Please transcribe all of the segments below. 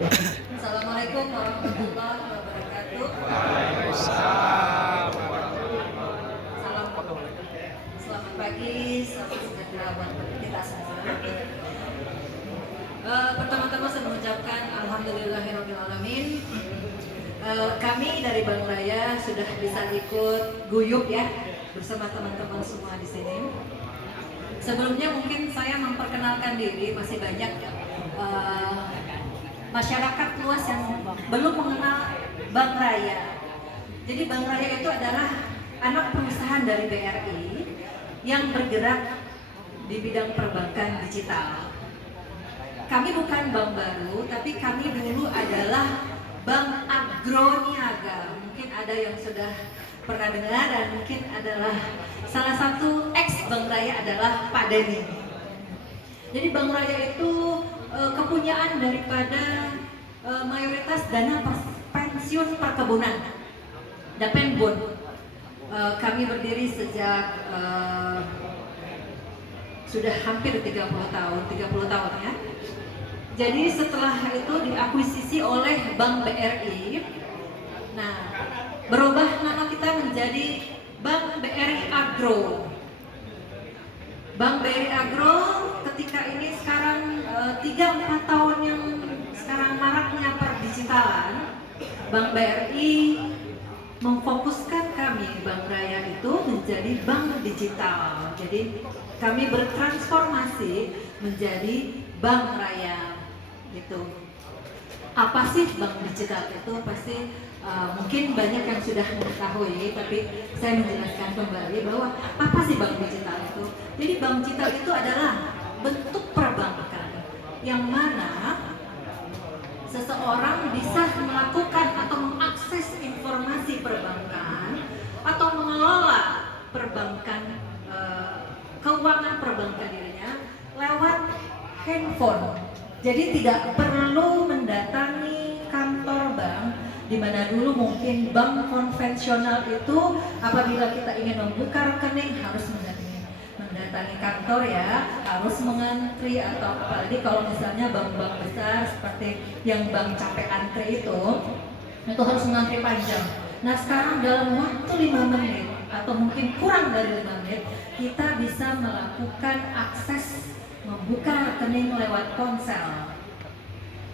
Assalamualaikum warahmatullahi wabarakatuh. Waalaikumsalam. Salam, selamat pagi, salam sejahtera buat kita semua. Pertama-tama saya mengucapkan alhamdulillahirobbilalamin. Kami dari Bank Raya sudah bisa ikut guyup ya bersama teman-teman semua di sini. Sebelumnya mungkin saya memperkenalkan diri, masih banyak masyarakat luas yang belum mengenal Bank Raya. Jadi Bank Raya itu adalah anak perusahaan dari BRI yang bergerak di bidang perbankan digital. Kami bukan bank baru, tapi kami dulu adalah Bank Agroniaga. Mungkin ada yang sudah pernah dengar dan mungkin adalah salah satu ex Bank Raya adalah Pak Denny. Jadi Bank Raya itu kepunyaan daripada mayoritas dana pensiun perkebunan, Dapenbun. Kami berdiri sejak sudah hampir 30 tahun ya. Jadi setelah itu diakuisisi oleh Bank BRI. Nah, berubah nama kita menjadi Bank BRI Agro. Bank BRI Agro ketika ini sekarang 3-4 tahun yang sekarang maraknya perdigitalan, Bank BRI memfokuskan kami Bank Raya itu menjadi bank digital. Jadi kami bertransformasi menjadi Bank Raya gitu. Apa sih bank digital itu? Pasti mungkin banyak yang sudah mengetahui, tapi saya menjelaskan kembali bahwa apa sih bank digital itu. Jadi bank digital itu adalah bentuk perbankan yang mana seseorang bisa melakukan atau mengakses informasi perbankan atau mengelola perbankan, keuangan perbankan dirinya lewat handphone. Jadi tidak perlu mendatangi kantor bank, di mana dulu mungkin bank konvensional itu apabila kita ingin membuka rekening harus mendatangi kantor ya, harus mengantri, atau apalagi kalau misalnya bank-bank besar seperti yang bank capek antri itu harus mengantri panjang. Nah sekarang dalam waktu 5 menit atau mungkin kurang dari 5 menit kita bisa melakukan akses membuka rekening lewat ponsel.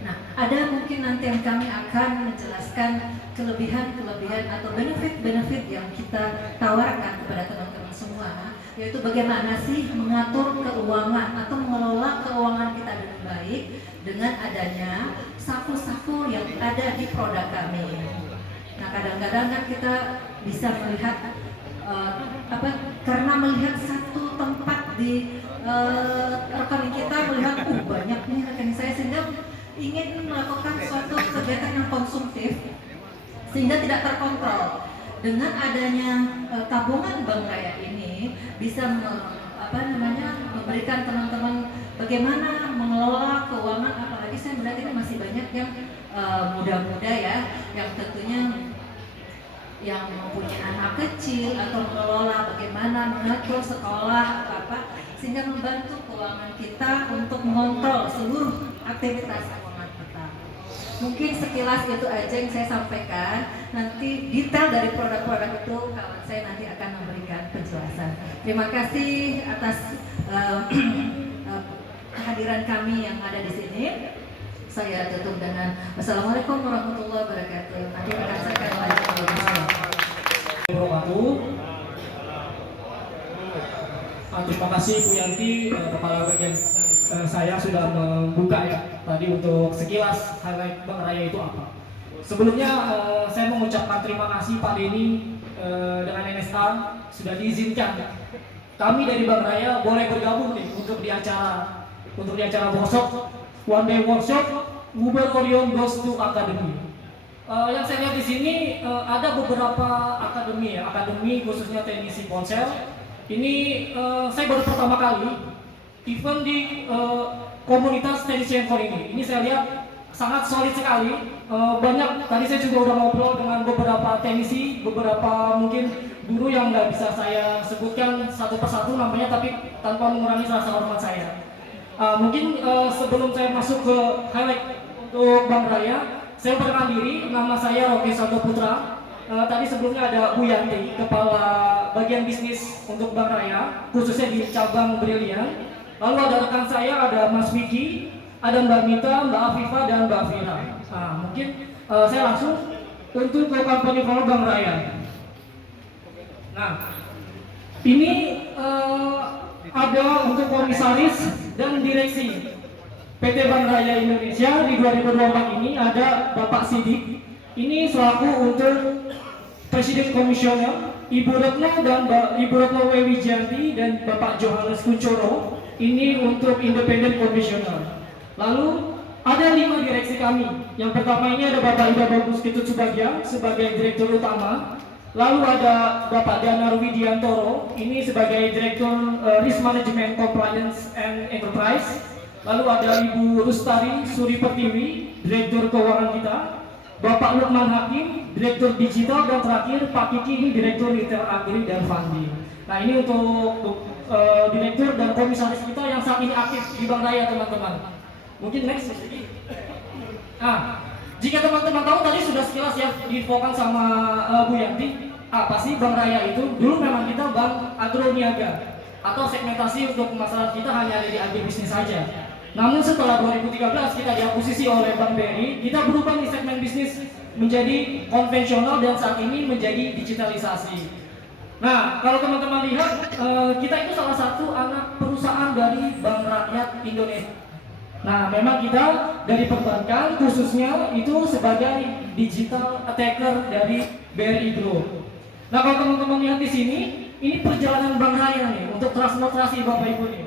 Nah, ada mungkin nanti yang kami akan menjelaskan kelebihan-kelebihan atau benefit-benefit yang kita tawarkan kepada teman-teman semua, yaitu bagaimana sih mengatur keuangan atau mengelola keuangan kita dengan baik dengan adanya saku-saku yang ada di produk kami. Nah, kadang-kadang kan kita bisa melihat karena melihat satu tempat di rekening kita, melihat banyak nih rekening saya, sehingga ingin melakukan suatu kegiatan yang konsumtif sehingga tidak terkontrol. Dengan adanya tabungan Bank Raya ini bisa memberikan teman-teman bagaimana mengelola keuangan, apalagi saya melihat ini masih banyak yang muda-muda ya, yang tentunya yang mempunyai anak kecil atau mengelola bagaimana mengatur sekolah apa sehingga membantu keuangan kita untuk mengontrol seluruh aktivitas keuangan kita. Mungkin sekilas itu aja yang saya sampaikan. Nanti detail dari produk-produk itu kawan saya nanti akan memberikan penjelasan. Terima kasih atas kehadiran kami yang ada di sini. Saya tutup dengan wassalamualaikum warahmatullahi wabarakatuh. Nanti akan saya akan lanjutkan. Terima kasih Bu Yanti, Kepala Bagian saya sudah membuka ya tadi untuk sekilas highlight Bank Raya itu apa. Sebelumnya saya mengucapkan terima kasih Pak Denny dengan NSA sudah diizinkan kami dari Bank Raya boleh bergabung nih untuk di acara workshop One Day Workshop Uber Orion Goes to Academy. Yang saya lihat di sini ada beberapa akademi khususnya teknisi ponsel. Ini saya baru pertama kali event di komunitas teknisi handphone ini. Ini saya lihat sangat solid sekali. Banyak tadi saya juga udah ngobrol dengan beberapa teknisi, beberapa mungkin guru yang nggak bisa saya sebutkan satu persatu namanya, tapi tanpa mengurangi rasa hormat saya. Mungkin sebelum saya masuk ke highlight untuk Bank Raya. Saya perkenalkan diri, nama saya Rocky Santo Putra. Tadi sebelumnya ada Bu Yanti, Kepala Bagian Bisnis untuk Bank Raya, khususnya di cabang Brilian. Lalu ada rekan saya, ada Mas Vicky, ada Mbak Mita, Mbak Afifa, dan Mbak Vira. Nah, mungkin saya langsung untuk ke company call Bank Raya. Nah, ini ada untuk komisaris dan direksi PT Bank Raya Indonesia di 2024 ini ada Bapak Sidik. Ini selaku untuk Presiden Komisioner, Ibu Retno dan Ibu Retno Wijanti dan Bapak Johannes Kuncoro. Ini untuk Independent Komisioner. Lalu ada 5 direksi kami. Yang pertama ini ada Bapak Ida Bagus Ketut Subagya sebagai Direktur Utama. Lalu ada Bapak Danar Widiantoro, ini sebagai Direktur Risk Management Compliance and Enterprise. Lalu ada Ibu Rustari Suri Pertiwi, Direktur Keuangan kita. Bapak Lukman Hakim, Direktur Digital, dan terakhir Pak Kiki, ini Direktur Retail Agri dan Funding. Nah, ini untuk Direktur dan Komisaris kita yang saat ini aktif di Bank Raya, teman-teman. Mungkin next. Nah, jika teman-teman tahu tadi sudah sekilas ya diinfokan sama Bu Yanti, apa sih Bank Raya itu? Dulu memang kita bank agroniaga atau segmentasi untuk masalah kita hanya ada di agribisnis saja. Namun setelah 2013 kita diakuisisi oleh Bank BRI, kita berubah nih segmen bisnis menjadi konvensional dan saat ini menjadi digitalisasi. Nah, kalau teman-teman lihat, kita itu salah satu anak perusahaan dari Bank Rakyat Indonesia. Nah, memang kita dari perbankan khususnya itu sebagai digital attacker dari BRI Group. Nah, kalau teman-teman lihat di sini, ini perjalanan Bank Raya nih untuk transformasi Bapak Ibu nih.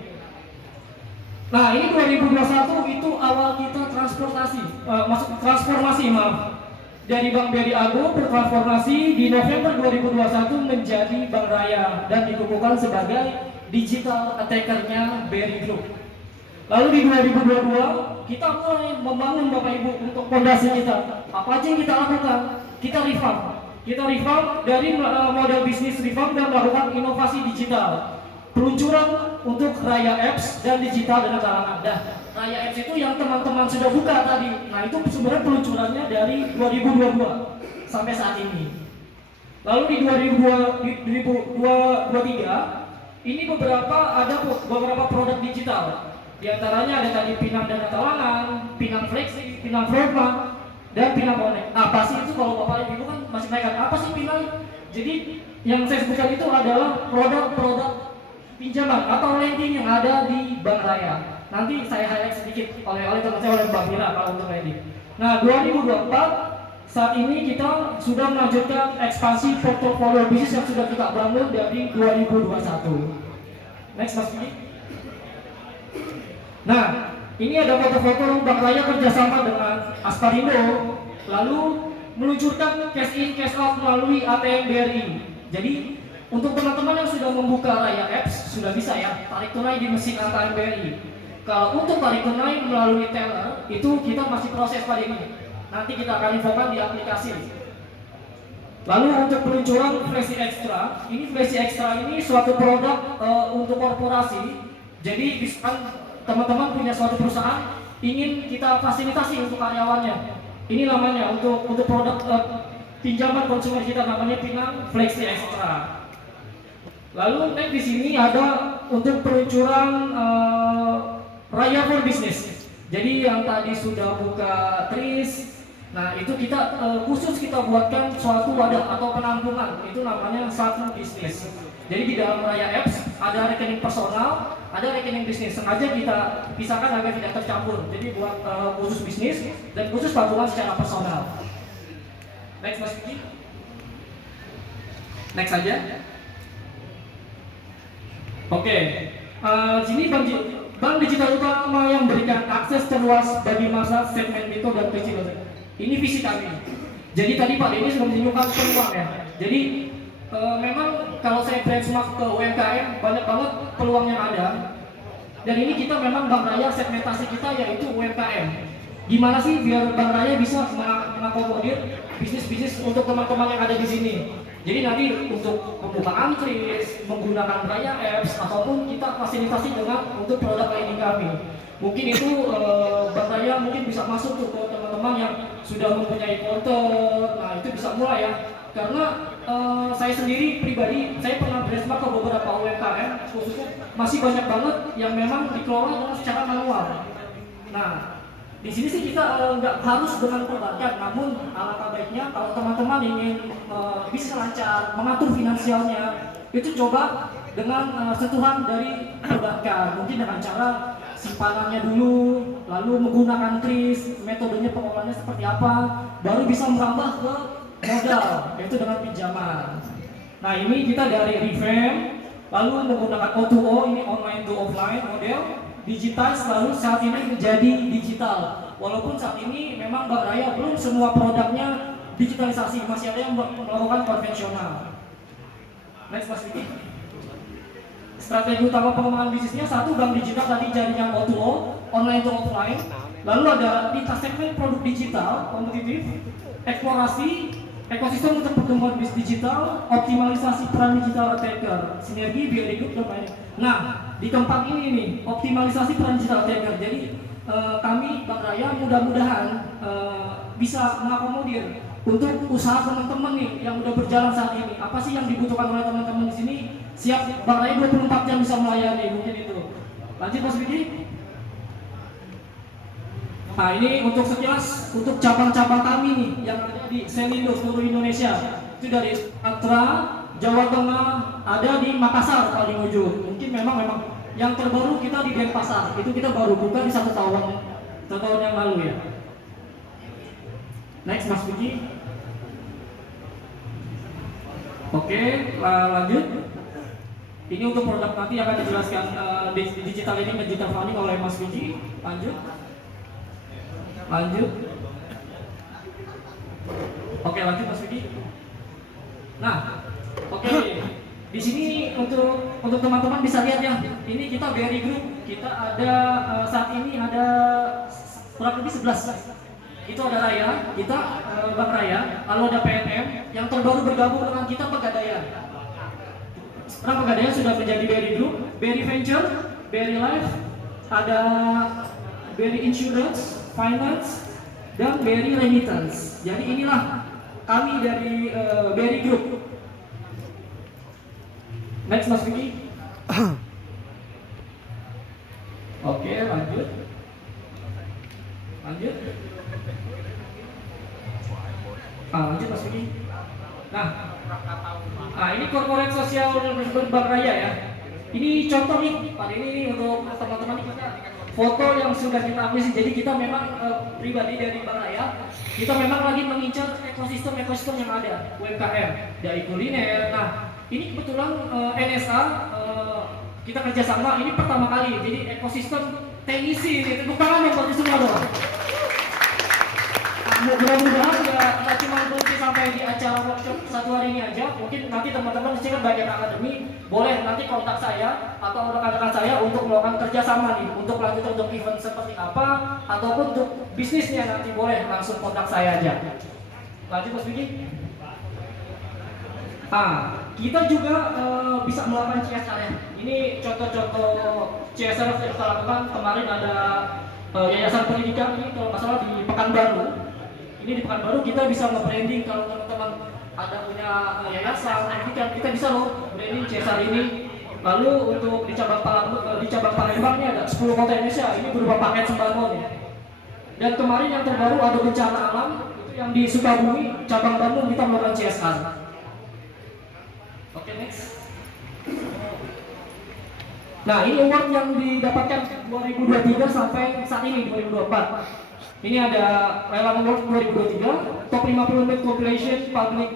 Nah, ini 2021 itu awal kita transformasi dari Bank BRI Agro bertransformasi di November 2021 menjadi Bank Raya dan dikukuhkan sebagai digital attacker-nya BRI Group. Lalu di 2022 kita mulai membangun Bapak Ibu untuk fondasi kita. Apa aja yang kita lakukan? Kita reform dari model bisnis reform dan melakukan inovasi digital. Peluncuran untuk Raya Apps dan digital dan kalangan. Nah, Raya Apps itu yang teman-teman sudah buka tadi. Nah, itu sebenarnya peluncurannya dari 2022 sampai saat ini. Lalu di 2023 ini ada beberapa produk digital. Di antaranya ada tadi Pinang Dana Talangan, Pinang Flexi, Pinang Forma, dan Pinang Connect. Apa sih itu kalau Bapak Ibu kan masih naikkan? Apa sih Pinang? Jadi yang saya sebutkan itu adalah produk-produk pinjaman atau lending yang ada di Bank Raya. Nanti saya highlight sedikit oleh teman saya, oleh Mbak Mira kalau untuk lending. Nah, 2024 saat ini kita sudah melanjutkan ekspansi portofolio bisnis yang sudah kita bangun dari 2021. Next, Mas Vicky. Nah, ini ada foto-foto Bank Raya kerjasama dengan Asparindo, lalu meluncurkan cash in cash out melalui ATM BRI. Jadi untuk teman-teman yang sudah membuka Raya Apps sudah bisa ya tarik tunai di mesin ATM BRI. Kalau untuk tarik tunai melalui teller itu kita masih proses pada ini. Nanti kita akan infokan di aplikasi. Lalu untuk peluncuran Flexi Extra, ini Flexi Extra ini suatu produk untuk korporasi. Jadi misalkan teman-teman punya suatu perusahaan ingin kita fasilitasi untuk karyawannya. Ini namanya untuk produk pinjaman konsumen kita namanya Pinang Flexi Extra. Lalu next di sini ada untuk peluncuran Raya for Business. Jadi yang tadi sudah buka TRIS, nah itu kita khusus kita buatkan suatu wadah atau penampungan. Itu namanya satu bisnis. Jadi di dalam Raya Apps ada rekening personal, ada rekening bisnis. Sengaja kita pisahkan agar tidak tercampur. Jadi buat khusus bisnis dan khusus tabungan secara personal. Next, Mas Vicky. Next saja. Oke, sini Bank Digital Utama yang memberikan akses terluas bagi masa segmen mikro dan kecil. Ini visi kami. Jadi tadi Pak Denny sudah menunjukkan peluang ya. Jadi memang kalau saya benchmark ke UMKM banyak banget peluang yang ada. Dan ini kita memang Bank Raya segmentasi kita yaitu UMKM. Gimana sih biar Bank Raya bisa mengakomodir bisnis-bisnis untuk teman-teman yang ada di sini. Jadi nanti untuk pembukaan TRIS, menggunakan Raya Apps, ataupun kita fasilitasi dengan untuk produk lain kami. Mungkin itu Bank Raya mungkin bisa masuk tuh ke teman teman-teman yang sudah mempunyai porter, nah itu bisa mulai ya. Karena saya sendiri pribadi, saya pernah benchmark ke beberapa UMKM, khususnya masih banyak banget yang memang dikelola dengan secara manual. Nah, di sini sih kita nggak harus dengan perbankan, namun alangkah baiknya kalau teman-teman ingin bisa lancar mengatur finansialnya, itu coba dengan sentuhan dari perbankan, mungkin dengan cara simpanannya dulu, lalu menggunakan kris, metodenya pengolahannya seperti apa, baru bisa merambah ke modal, yaitu dengan pinjaman. Nah ini kita dari revamp, lalu menggunakan O2O, ini online to offline model, digitize, lalu saat ini menjadi digital. Walaupun saat ini memang Bank Raya belum semua produknya digitalisasi, masih ada yang melakukan konvensional. Next Mas Vicky. Strategi utama pengembangan bisnisnya, satu, bank digital tadi jaringan O2O, online to offline. Lalu ada lintas segmen produk digital, kompetitif, eksplorasi, ekosistem untuk pertumbuhan bisnis digital, optimalisasi peran digital attacker, sinergi, very good, dan lain. Nah, di tempat ini nih, optimalisasi peran digital attacker. Jadi kami Bank Raya mudah-mudahan bisa mengakomodir untuk usaha teman-teman nih yang udah berjalan saat ini. Apa sih yang dibutuhkan oleh teman-teman di sini? Siap Bank Raya 24 jam bisa melayani, mungkin itu. Lanjut Mas Vicky. Nah ini untuk sekilas untuk cabang-cabang kami nih yang ada di Selindo seluruh Indonesia. Itu dari Sumatera, Jawa Tengah, ada di Makassar paling ujung. Mungkin memang yang terbaru kita di Denpasar. Itu kita baru buka di satu tahun yang lalu ya. Next Mas Vicky. Oke, lanjut. Ini untuk produk nanti akan dijelaskan digital ini digital farming oleh Mas Vicky. Lanjut. Oke, lanjut Mas Vicky. Nah, oke. Di sini untuk teman-teman bisa lihat ya. Ini kita Berry Group. Kita ada saat ini ada kurang lebih 11. Itu ada Raya, kita Bank Raya, lalu ada PNM yang terbaru bergabung dengan kita Pegadaian. Sekarang Pegadaian sudah menjadi Berry Group, Berry Venture, Berry Life, ada Berry Insurance, Finance, dan Berry Remittance. Jadi inilah kami dari Berry Group. Next Mas Vicky. Oke, lanjut. Lanjut Mas Vicky. Nah, ini corporate sosial Bank Raya ya. Ini contoh nih, pada ini untuk teman-teman kita foto yang sudah kita ambil. Jadi kita memang pribadi dari Bank Raya, kita memang lagi mengincar ekosistem yang ada, UMKM dari kuliner. Nah, ini kebetulan NSA kita kerjasama ini pertama kali. Jadi ekosistem teknisi ini, tepuk tangan yang bagi semua dong. Mudah-mudahan nggak cuma berhenti sampai di acara workshop satu hari ini aja. Mungkin nanti teman-teman di sini kan banyak akademi, boleh nanti kontak saya atau rekan-rekan saya untuk melakukan kerjasama nih, untuk lanjut untuk event seperti apa ataupun untuk bisnisnya nanti boleh langsung kontak saya aja. Lanjut Mas Vicky. Kita juga bisa melakukan CSR ya. Ini contoh-contoh CSR yang kita lakukan. Kemarin ada yayasan pendidikan ini kalau nggak salah di Pekanbaru. Ini di Pekanbaru kita bisa nge-branding kalau teman-teman ada punya yayasan pendidikan, kita bisa loh branding CSR ini. Lalu untuk di cabang Palembang ini ada 10 kota Indonesia, ini berupa paket sembako nih. Dan kemarin yang terbaru ada bencana alam, itu yang di Sukabumi, cabang Bandung kita melakukan CSR. Oke, next. Nah, ini award yang didapatkan 2023 sampai saat ini 2024. Ini ada Lelang Award 2023, Top 50 Net Corporation Public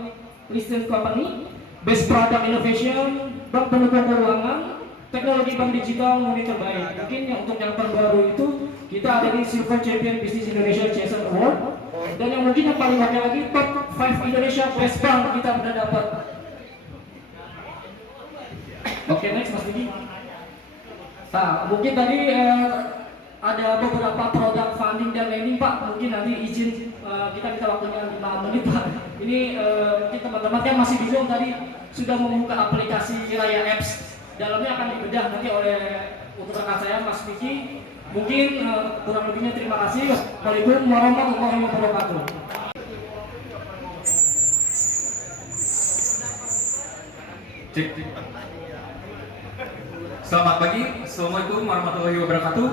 Listed Company, Best Product Innovation, Bank Pendukung Keuangan, Teknologi Bank Digital Mundi Terbaik. Mungkin yang untuk yang terbaru itu kita ada di Silver Champion Business Indonesia CSR Award. Dan yang mungkin yang paling oke lagi, Top 5 Indonesia Best Bank kita sudah dapat. Oke, next Mas Diki. Nah, mungkin tadi ada beberapa produk funding dan lending Pak. Mungkin nanti izin kita minta waktunya 5 menit Pak. Ini mungkin teman-teman yang masih bingung tadi sudah membuka aplikasi Raya Apps. Dalamnya akan dibedah nanti oleh untuk rekan saya Mas Vicky. Mungkin kurang lebihnya terima kasih. Waalaikumsalam warahmatullahi wabarakatuh. Cek. Selamat pagi, Assalamualaikum warahmatullahi wabarakatuh.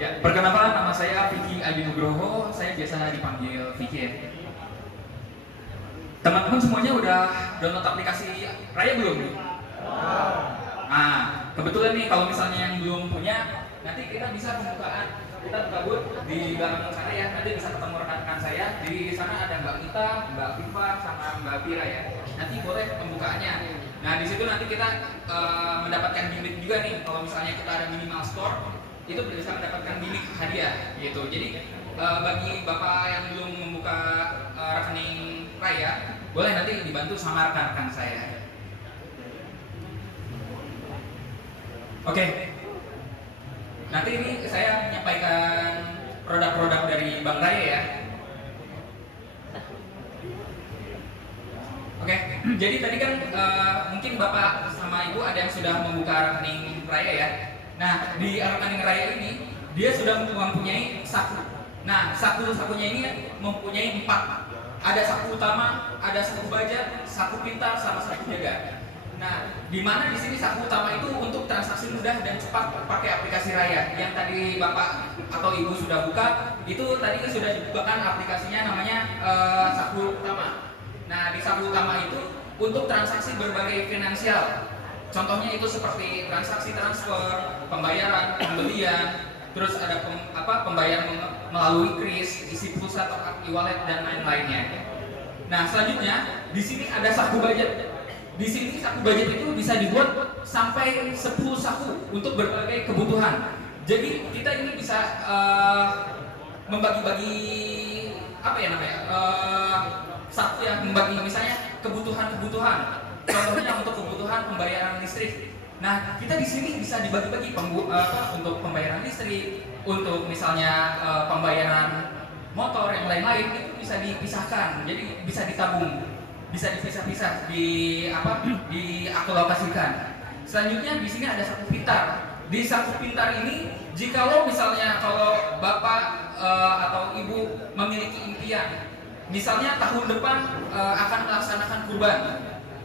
Ya, perkenalkan nama saya Vicky Adi Nugroho, saya biasa dipanggil Vicky ya. Teman-teman semuanya udah download aplikasi Raya belum nih? Nah, kebetulan nih kalau misalnya yang belum punya, nanti kita bisa pembukaan, kita buka booth di belakang sana ya, nanti bisa ketemu rekan-rekan saya. Di sana ada Mbak Mita, Mbak Viva, sama Mbak Pira ya. Nanti boleh pembukaannya. Nah, di situ nanti kita mendapatkan gimmick juga nih. Kalau misalnya kita ada minimal store, itu bisa mendapatkan gimmick hadiah gitu. Jadi bagi bapak yang belum membuka rekening Raya, boleh nanti dibantu sama rekan-rekan saya. Oke. Nanti ini saya menyampaikan produk-produk dari Bank Raya ya. Oke, jadi tadi kan mungkin Bapak sama Ibu ada yang sudah membuka rekening Raya ya. Nah, di rekening Raya ini dia sudah mempunyai saku. Nah, saku-sakunya ini mempunyai 4. Ada saku utama, ada saku baja, saku pintar, sama saku jaga. Nah, di mana di sini saku utama itu untuk transaksi mudah dan cepat pakai aplikasi Raya. Yang tadi Bapak atau Ibu sudah buka, itu tadi sudah dibukakan aplikasinya namanya saku utama. Nah, di saku utama itu untuk transaksi berbagai finansial. Contohnya itu seperti transaksi transfer, pembayaran, pembelian, terus ada pembayaran melalui kris, isi pulsa, top up e-wallet dan lain-lainnya. Nah, selanjutnya di sini ada saku budget. Di sini saku budget itu bisa dibuat sampai 10 saku untuk berbagai kebutuhan. Jadi kita ini bisa membagi-bagi apa ya namanya? Saku yang membagi misalnya kebutuhan-kebutuhan. Contohnya untuk kebutuhan pembayaran listrik. Nah, kita di sini bisa dibagi-bagi untuk pembayaran listrik, untuk misalnya pembayaran motor yang lain-lain itu bisa dipisahkan. Jadi bisa ditabung, bisa dipisah-pisah, dialokasikan. Selanjutnya di sini ada saku pintar. Di saku pintar ini, jikalau misalnya kalau Bapak atau Ibu memiliki impian, misalnya tahun depan akan melaksanakan kurban.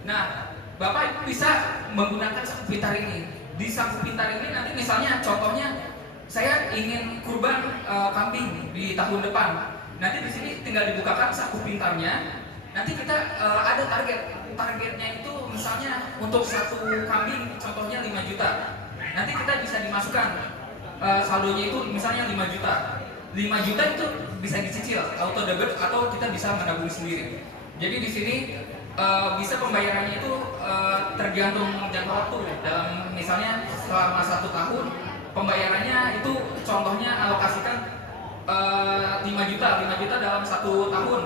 Nah, Bapak Ibu bisa menggunakan saku pintar ini. Di saku pintar ini nanti misalnya contohnya saya ingin kurban kambing di tahun depan. Nanti di sini tinggal dibukakan saku pintarnya. Nanti kita ada targetnya itu misalnya untuk satu kambing contohnya 5 juta. Nanti kita bisa dimasukkan saldonya itu misalnya 5 juta. 5 juta itu bisa dicicil auto debit atau kita bisa menabung sendiri. Jadi di sini bisa pembayarannya itu tergantung jangka waktu. Dalam misalnya selama 1 tahun pembayarannya itu contohnya alokasikan 5 juta dalam 1 tahun.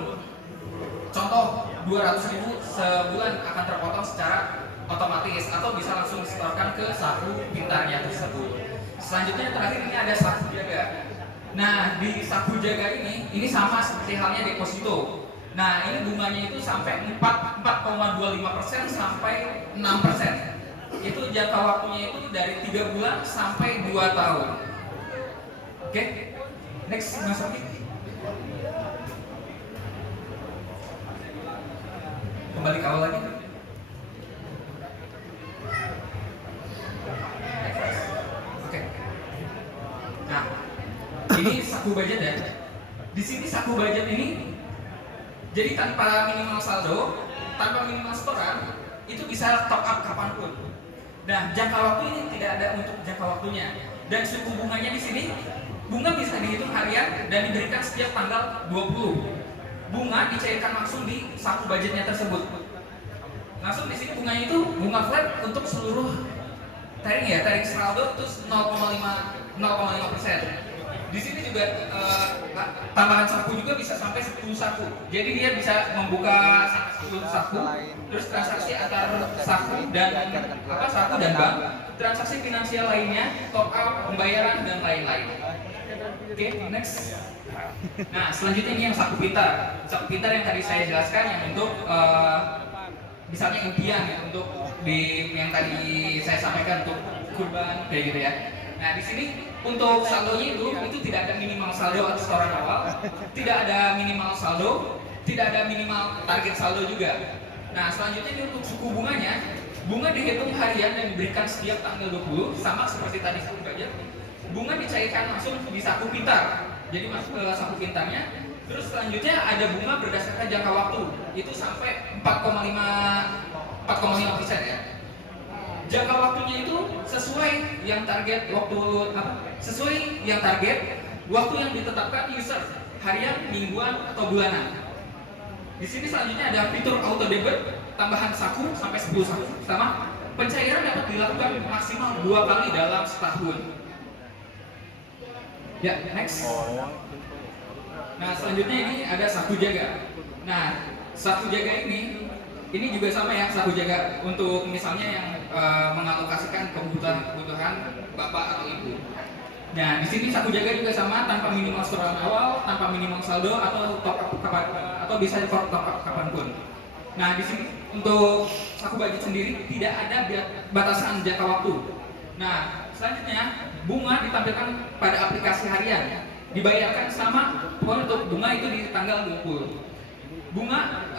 Contoh 200.000 sebulan akan terpotong secara otomatis atau bisa langsung disetorkan ke saku pintarnya tersebut. Selanjutnya terakhir ini ada saku jaga. Nah, di saku jaga ini sama seperti halnya deposito. Nah, ini bunganya itu sampai 4,25% sampai 6%. Itu jangka waktunya itu dari 3 bulan sampai 2 tahun. Oke, next Mas Oki. Kembali ke awal lagi. Oke. Nah, ini saku budget ya. Di sini saku budget ini jadi tanpa minimal saldo, tanpa minimal setoran, itu bisa top up kapanpun. Nah, jangka waktu ini tidak ada untuk jangka waktunya. Dan suku bunganya di sini, bunga bisa dihitung harian dan diberikan setiap tanggal 20. Bunga dicairkan langsung di saku budgetnya tersebut. Langsung di sini bunganya itu bunga flat untuk seluruh taring ya, taring saldo terus 0,5%. Di sini juga tambahan saku juga bisa sampai 10 saku. Jadi dia bisa membuka 10 saku, terus transaksi antar saku dan saku dan bank, transaksi finansial lainnya, top up, pembayaran dan lain-lain. Oke, next. Nah, selanjutnya ini yang saku pintar. Saku pintar yang tadi saya jelaskan yang untuk misalnya impian ya, untuk yang tadi saya sampaikan untuk kurban kayak gitu ya. Nah di sini untuk saldonya itu tidak ada minimal saldo atau setoran awal, tidak ada minimal saldo, tidak ada minimal target saldo juga. Nah selanjutnya ini untuk suku bunganya, bunga dihitung harian dan diberikan setiap tanggal 20, sama seperti tadi saku budget. Bunga dicairkan langsung di saku pintar, jadi masuk ke saku pintarnya. Terus selanjutnya ada bunga berdasarkan jangka waktu, itu sampai 4,5% ya. Jangka waktunya itu sesuai yang target waktu sesuai yang target waktu yang ditetapkan user, harian, mingguan, atau bulanan. Di sini selanjutnya ada fitur auto debit, tambahan saku sampai 10 saku. Sama, pencairan dapat dilakukan maksimal 2 kali dalam setahun. Ya, next. Nah, selanjutnya ini ada saku jaga. Nah, saku jaga ini juga sama ya, saku jaga untuk misalnya yang mengalokasikan kebutuhan bapak atau ibu. Nah, di sini saku jaga juga sama, tanpa minimal setoran awal, tanpa minimal saldo, atau top up atau bisa di top up kapanpun. Nah, di sini untuk saku budget sendiri tidak ada batasan jangka waktu. Nah, selanjutnya bunga ditampilkan pada aplikasi harian, dibayarkan sama untuk bunga itu di tanggal 20. Bunga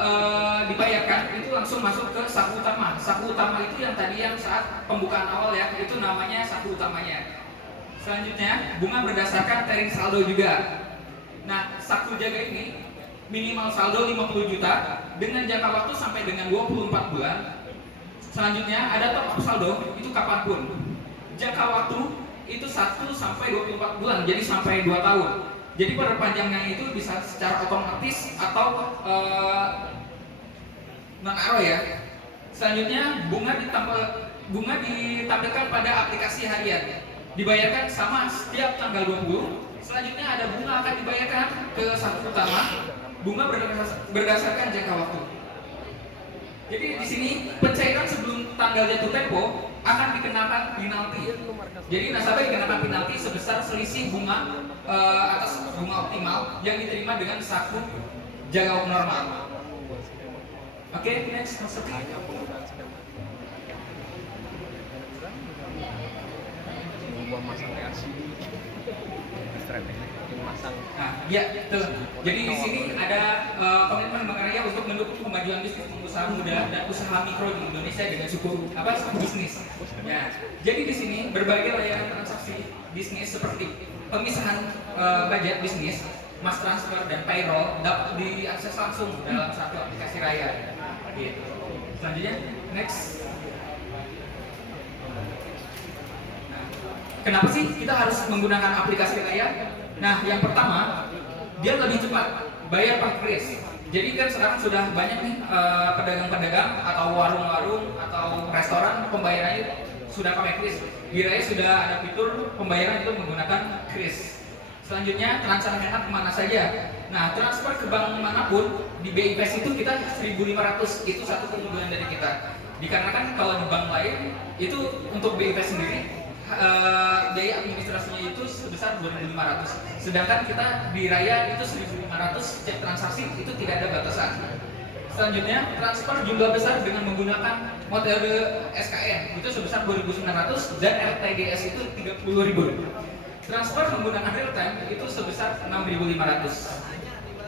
dibayarkan itu langsung masuk ke saku utama. Saku utama itu yang tadi yang saat pembukaan awal ya, itu namanya saku utamanya. Selanjutnya, bunga berdasarkan tering saldo juga. Nah, saku jaga ini minimal saldo 50 juta dengan jangka waktu sampai dengan 24 bulan. Selanjutnya, ada top up saldo, itu kapanpun. Jangka waktu itu 1 sampai 24 bulan, jadi sampai 2 tahun. Jadi perpanjangannya itu bisa secara otomatis atau non-aro ya. Selanjutnya, bunga ditampilkan pada aplikasi harian, dibayarkan sama setiap tanggal 20. Selanjutnya ada bunga akan dibayarkan ke saku utama, bunga berdasarkan jangka waktu. Jadi di sini pencairan sebelum tanggal jatuh tempo akan dikenakan penalti. Jadi nasabah dikenakan penalti sebesar selisih bunga atas bunga optimal yang diterima dengan saku jaga normal. Oke, next Mas Sofi. Masang reaksi masang. Nah, ya, betul. Jadi di sini ada komitmen Bank Raya untuk mendukung kemajuan bisnis pengusaha muda dan usaha mikro di Indonesia dengan suku bisnis. Ya, jadi di sini berbagai layanan transaksi bisnis seperti pemisahan budget bisnis, mass transfer dan payroll dapat diakses langsung dalam satu aplikasi Raya. Gitu. Selanjutnya, next. Kenapa sih kita harus menggunakan aplikasi Raya? Nah, yang pertama, dia lebih cepat, bayar pakai kris. Jadi kan sekarang sudah banyak nih pedagang-pedagang atau warung-warung atau restoran pembayarannya sudah pakai kris. Di Raya sudah ada fitur pembayaran itu menggunakan kris. Selanjutnya, transfer hemat kemana saja. Nah, transfer ke bank manapun di BI Fest itu kita 1.500, itu satu keunggulan dari kita. Dikarenakan kalau di bank lain itu untuk BI Fest sendiri biaya administrasinya itu sebesar 2.500, sedangkan kita di Raya itu 1.500, cek transaksi itu tidak ada batasan. Selanjutnya, transfer jumlah besar dengan menggunakan metode SKN itu sebesar 2.900 dan RTGS itu 30.000. Transfer menggunakan real time itu sebesar 6.500.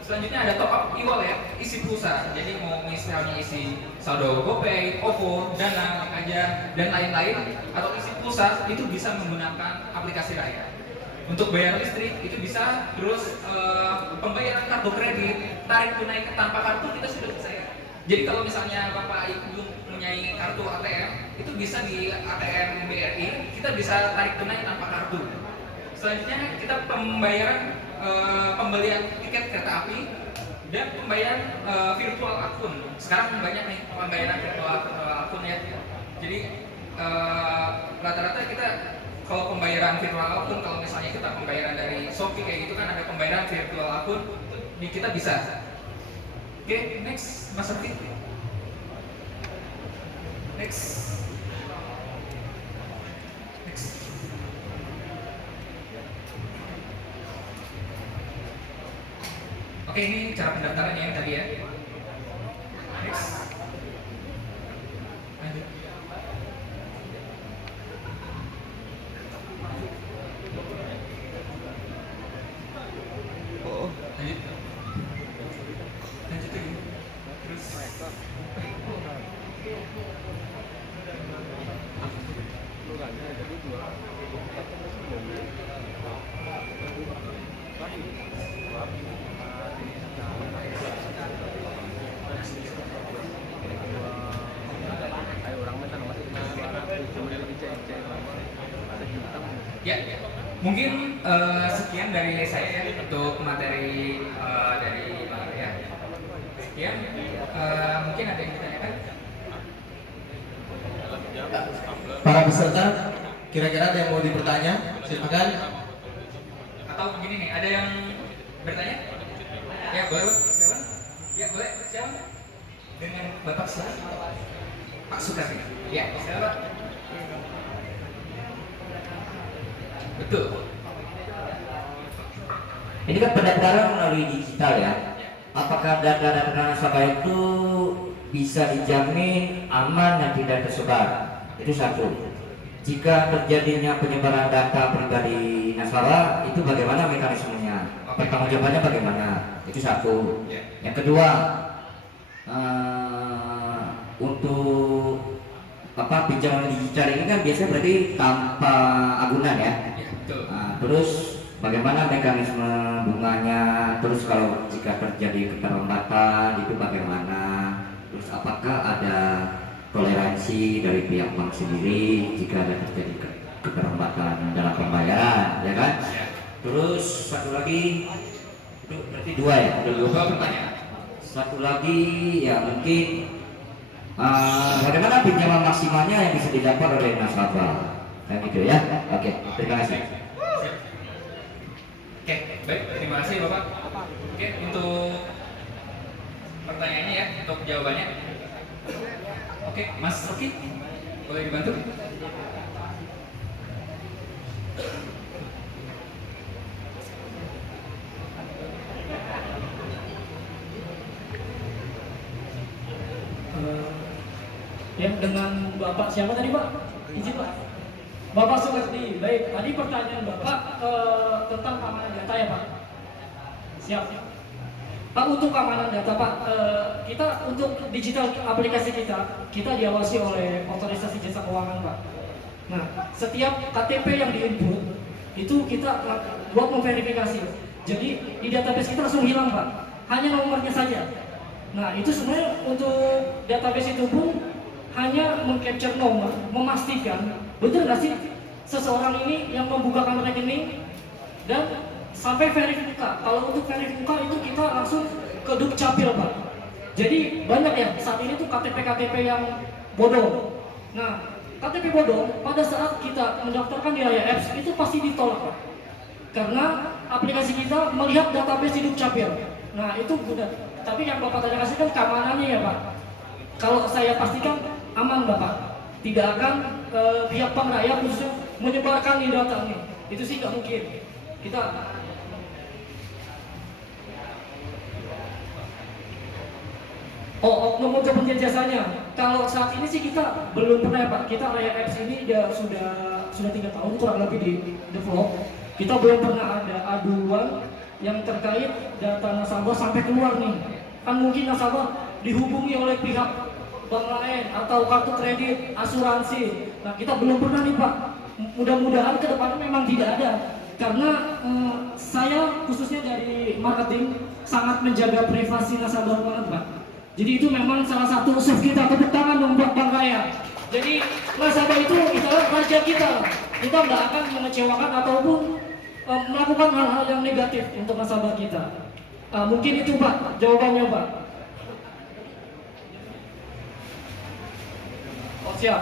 Selanjutnya ada top up e-wallet, isi pulsa. Jadi mau misalnya isi saldo GoPay, OVO, Dana, Aja, dan lain-lain, atau isi pulsa itu bisa menggunakan aplikasi Raya. Untuk bayar listrik itu bisa, terus pembayaran kartu kredit, tarik tunai tanpa kartu kita sudah bisa ya. Jadi kalau misalnya Bapak Ibu mempunyai kartu ATM, itu bisa di ATM BRI, kita bisa tarik tunai tanpa kartu. Selanjutnya kita pembelian tiket kereta api dan pembayaran virtual akun. Sekarang banyak nih pembayaran virtual akun ya. Jadi rata-rata kita kalau pembayaran virtual akun, kalau misalnya kita pembayaran dari Shopee kayak gitu kan ada pembayaran virtual akun, di kita bisa. Oke, next Mas Sofi. Next. Oke, ini cara pendaftaran yang tadi ya. Next. Lanjut. Kayak orang minta nomor cuma lagi cek ada juta. Ya, mungkin sekian dari saya ya untuk materi dari Bang Arya. Sekian, mungkin ada yang ditanyakan? Para peserta, kira-kira ada yang mau dipertanya? Silakan. Atau begini nih, ada yang bertanya? Ya boleh, siapa? Ya boleh, siapa? Dengan Bapak siapa? Pak Sukarni. Ya, siapa? Betul. Ini kan pendaftaran melalui digital ya. Apakah data-data nasabah itu bisa dijamin aman dan tidak tersebar? Itu satu. Jika terjadinya penyebaran data pribadi nasabah, itu bagaimana mekanismenya? Pertanggungjawabannya bagaimana? Itu satu. Yang kedua, untuk pinjaman digital ini kan biasanya berarti tanpa agunan ya. Betul. Terus bagaimana mekanisme bunganya? Terus kalau jika terjadi keterlambatan itu bagaimana? Terus apakah ada toleransi dari pihak bank sendiri jika ada terjadi keterlambatan dalam pembayaran, ya kan? Terus satu lagi, itu berarti dua ya? Dua pertanyaan. Satu lagi ya mungkin bagaimana pinjaman maksimalnya yang bisa didapat oleh nasabah? Kayak gitu ya? Oke, terima kasih. Oke, baik, terima kasih Bapak. Oke, untuk pertanyaannya ya, untuk jawabannya. Oke, Mas Rocky, boleh dibantu? Ya, dengan Bapak siapa tadi Pak? Izin Pak. Bapak Sukarti. Baik, tadi pertanyaan Bapak tentang keamanan data ya Pak. Siap. Pak, untuk keamanan data Pak, kita untuk digital aplikasi kita diawasi oleh otorisasi jasa keuangan Pak. Nah, setiap KTP yang diinput itu kita buat memverifikasi. Jadi di database kita langsung hilang Pak, hanya nomornya saja. Nah, itu sebenarnya untuk database itu pun hanya mengcapture nomor, memastikan betul nggak sih seseorang ini yang membukakan rekening dan sampai verifika. Kalau untuk verifika itu kita langsung ke Dukcapil Pak. Jadi banyak ya saat ini tuh KTP yang bodong. Nah, KTP bodong pada saat kita mendaftarkan di Raya Apps itu pasti ditolak Pak. Karena aplikasi kita melihat database di Dukcapil. Nah, itu benar. Tapi yang Bapak tanyakan kan keamanannya ya Pak. Kalau saya pastikan aman Bapak, tidak akan pihak Bank Raya khususnya menyebarkan di data ini. Itu sih nggak mungkin. Kita oknum untuk penyedia jasanya. Kalau saat ini sih kita belum pernah ya Pak. Kita Raya Apps ini sudah 3 tahun kurang lebih di develop. Kita belum pernah ada aduan yang terkait data nasabah sampai keluar nih. Kan mungkin nasabah dihubungi oleh pihak bank lain atau kartu kredit, asuransi. Nah, kita belum pernah nih Pak. Mudah-mudahan ke depannya memang tidak ada. Karena saya khususnya dari marketing sangat menjaga privasi nasabah banget Pak. Jadi itu memang salah satu usaha kita, tepuk tangan dong buat Bank Raya. Jadi nasabah itu adalah raja kita. Kita nggak akan mengecewakan ataupun melakukan hal-hal yang negatif untuk nasabah kita. Mungkin itu Pak jawabannya Pak. Siap.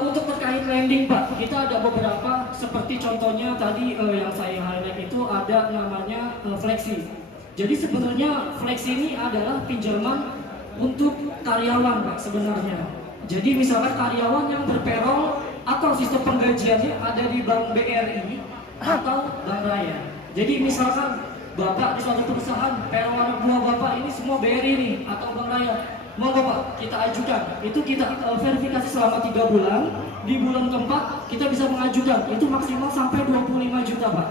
Untuk terkait lending Pak, kita ada beberapa seperti contohnya tadi yang saya highlight itu ada namanya Flexi. Jadi sebenarnya Flexi ini adalah pinjaman untuk karyawan Pak sebenarnya. Jadi misalkan karyawan yang berpayroll atau sistem penggajiannya ada di Bank BRI atau Bank Raya. Jadi misalkan Bapak di suatu perusahaan, payroll anak buah Bapak ini semua BRI nih atau Bank Raya. Monggo Pak, kita ajukan. Itu kita verifikasi selama 3 bulan. Di bulan keempat kita bisa mengajukan. Itu maksimal sampai 25 juta Pak.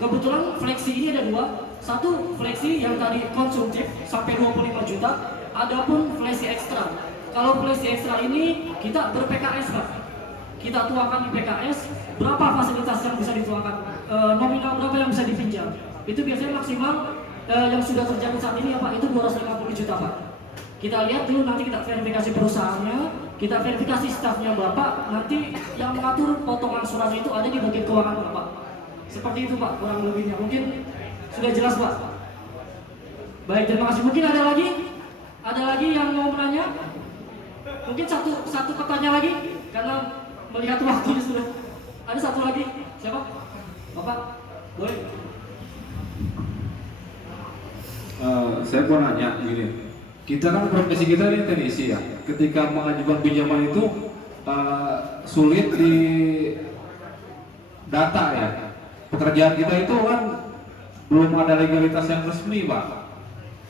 Kebetulan Flexi ini ada 2. Satu Flexi yang tadi konsumtif sampai 25 juta. Adapun Flexi Extra. Kalau Flexi Extra ini kita ber-PKS Pak. Kita tuangkan di PKS berapa fasilitas yang bisa dituangkan, nominal berapa yang bisa dipinjam. itu biasanya maksimal yang sudah terjadi saat ini ya Pak, itu 250 juta Pak. Kita lihat dulu, nanti kita verifikasi perusahaannya, kita verifikasi stafnya Bapak, nanti yang mengatur potongan surat itu ada di bagian keuangan Bapak. Seperti itu Pak, kurang lebihnya. Mungkin sudah jelas Pak. Baik, terima kasih. Mungkin ada lagi? Ada lagi yang mau menanya? Mungkin satu pertanyaan lagi, karena melihat waktunya sudah. Ada satu lagi, siapa? Bapak, boleh? Saya mau nanya gini, kita kan profesi kita ini teknisi ya. Ketika mengajukan pinjaman itu sulit di data ya. Pekerjaan kita itu kan belum ada legalitas yang resmi Pak.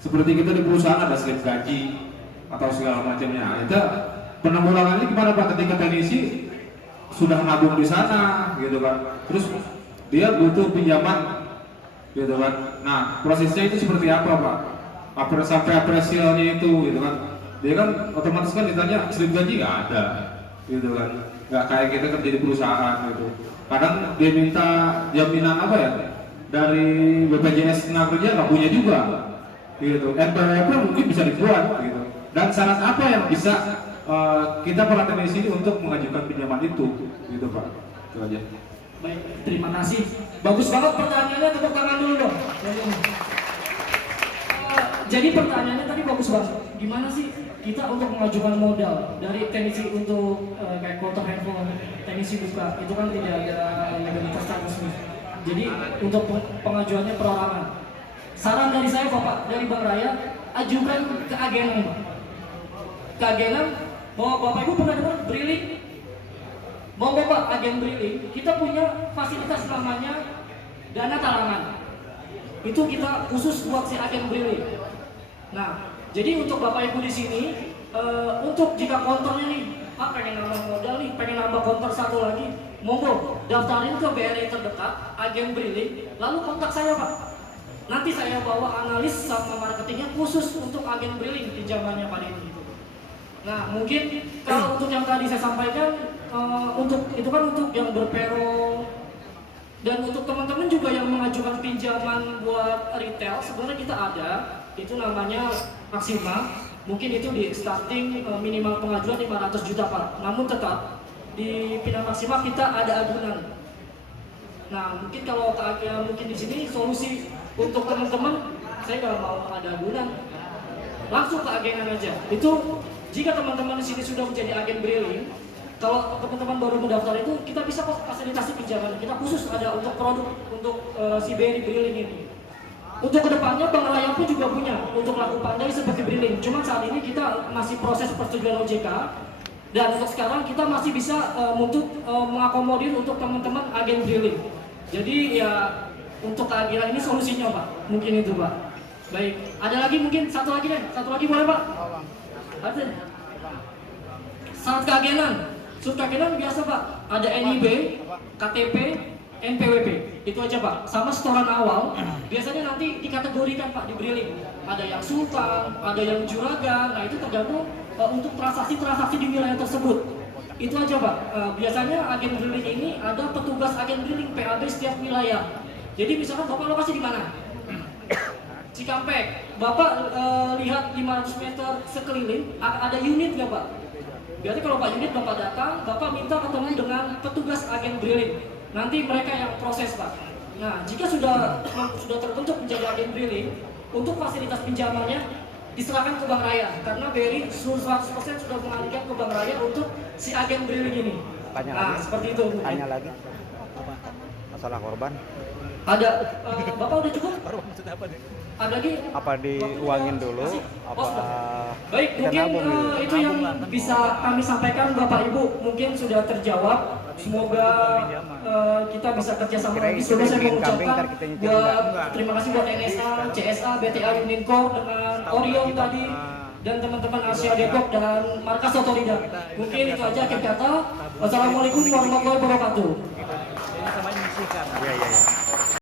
Seperti kita di perusahaan ada slip gaji atau segala macamnya. Itu penanggulangannya gimana Pak ketika teknisi sudah nabung di sana gitu kan. Terus dia butuh pinjaman gitu kan. Nah, prosesnya itu seperti apa Pak? Sampai apresialnya itu gitu kan. Dia kan otomatis kan ditanya slip gaji nggak ada gitu kan. Nggak kayak kita kerja di perusahaan gitu. Kadang dia minta jaminan apa ya? Dari BPJS Tenagakerja nggak punya juga gitu. NPWP mungkin bisa dibuat gitu. Dan syarat apa yang bisa kita perhatikan di sini untuk mengajukan pinjaman itu gitu Pak. Itu aja. Baik, terima kasih. Bagus banget pertanyaannya, tepuk tangan dulu dong. Jadi pertanyaannya tadi bagus banget. Gimana sih kita untuk mengajukan modal dari teknisi untuk kayak kotak handphone, teknisi buka, itu kan tidak ada legalitas resmi. Jadi untuk pengajuannya perorangan. Saran dari saya Bapak, dari Bank Raya, ajukan ke agenan. Ke agenan, bahwa Bapak Ibu pernah dengar Briling? Mau Bapak agen Briling, kita punya fasilitas namanya dana talangan. Itu kita khusus buat si agen Briling. Nah, jadi untuk Bapak Ibu di sini, untuk jika konternya nih, Pak pengen nambah modal nih, pengen nambah konter satu lagi, monggo daftarin ke BRI terdekat, agen Briling, lalu kontak saya Pak. Nanti saya bawa analis sama marketingnya khusus untuk agen Briling pinjamannya Pak ini. Nah, mungkin kalau untuk yang tadi saya sampaikan, untuk itu kan untuk yang berpero dan untuk teman-teman juga yang mengajukan pinjaman buat retail, sebenarnya kita ada, itu namanya Maksima. Mungkin itu di starting minimal pengajuan 500 juta Pak. Namun tetap di Pindah Maksima kita ada agunan. Nah, mungkin kalau mungkin di sini solusi untuk teman-teman, saya nggak mau ada agunan, langsung ke agenan aja. Itu jika teman-teman di sini sudah menjadi agen Briling, kalau teman-teman baru mendaftar itu kita bisa fasilitasi pinjaman. Kita khusus ada untuk produk untuk si BRI Briling ini. Untuk kedepannya Bank Raya pun juga punya untuk laku pandai seperti Briling. Cuma saat ini kita masih proses persetujuan OJK dan untuk sekarang kita masih bisa untuk mengakomodir untuk teman-teman agen Briling. Jadi ya untuk keagilan ini solusinya Pak. Mungkin itu Pak. Baik. Ada lagi mungkin satu lagi deh. Satu lagi boleh Pak? Ada. Syarat keagenan. Surat keagenan biasa Pak. Ada NIB, KTP, NPWP. Itu aja Pak. Sama setoran awal. Biasanya nanti dikategorikan Pak di Briling. Ada yang sultan, ada yang juragan. Nah itu tergantung untuk transaksi-transaksi di wilayah tersebut. Itu aja Pak. Biasanya agen Briling ini ada petugas agen Briling PAB setiap wilayah. Jadi misalkan Bapak lokasi di mana? Cikampek. Bapak lihat 500 meter sekeliling ada unit nggak Pak? Berarti kalau Pak unit Bapak datang, Bapak minta ketemu dengan petugas agen Briling. Nanti mereka yang proses Pak. Nah, jika sudah terbentuk menjadi agen Briling, untuk fasilitas pinjamannya diserahkan ke Bank Raya karena BRI 100% sudah mengalihkan ke Bank Raya untuk si agen Briling ini. Nah, seperti itu. Tanya lagi. Masalah korban. Ada Bapak udah cukup? Ada lagi? Apa diuangin dulu? Apa baik, mungkin itu yang bisa kami sampaikan Bapak Ibu mungkin sudah terjawab. Semoga kita bisa kerjasama lagi. Sebelumnya saya mau ucapkan terima kasih buat NSA, CSA, BTA Uninkor dengan Orion tadi dan teman-teman Asia Depok dan Markas Otorida. Mungkin itu aja akhir kata. Wassalamualaikum warahmatullahi wabarakatuh. ini sama menyisihkan? Iya.